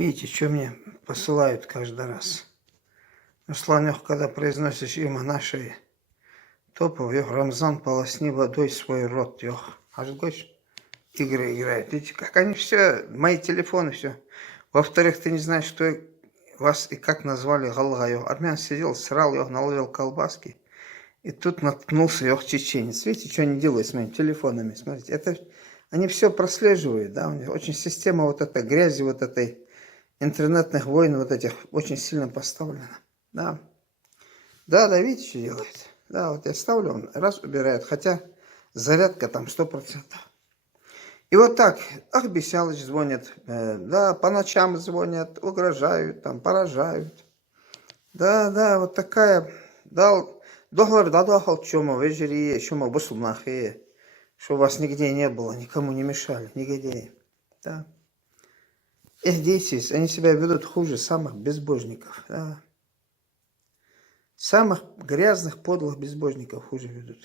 Видите, что мне посылают каждый раз. Слонёх, когда произносишь имя нашей топов, ёх, Рамзан, полосни водой свой рот, ёх. Аж гость игры играет. Видите, как они все, мои телефоны, все. Во-вторых, ты не знаешь, что вас и как назвали Галгаю. Армян сидел, срал, ёх, наловил колбаски. И тут наткнулся ёх чеченец. Видите, что они делают с моими телефонами? Смотрите, это они все прослеживают, да, у них очень система вот этой грязи, вот этой интернетных войн вот этих очень сильно поставлена. Да. Да, видите, что делает? Да, вот я ставлю, он раз убирает, хотя зарядка там 100%. И вот так, Ахбисялыч звонит, да, по ночам звонят, угрожают, там, поражают. Да, вот такая, договор, договор, чему, вы жили, чему, бусулнахи, что вас нигде не было, никому не мешали, негодяи. Да. Их дети, они себя ведут хуже самых безбожников. Да. Самых грязных, подлых безбожников хуже ведут.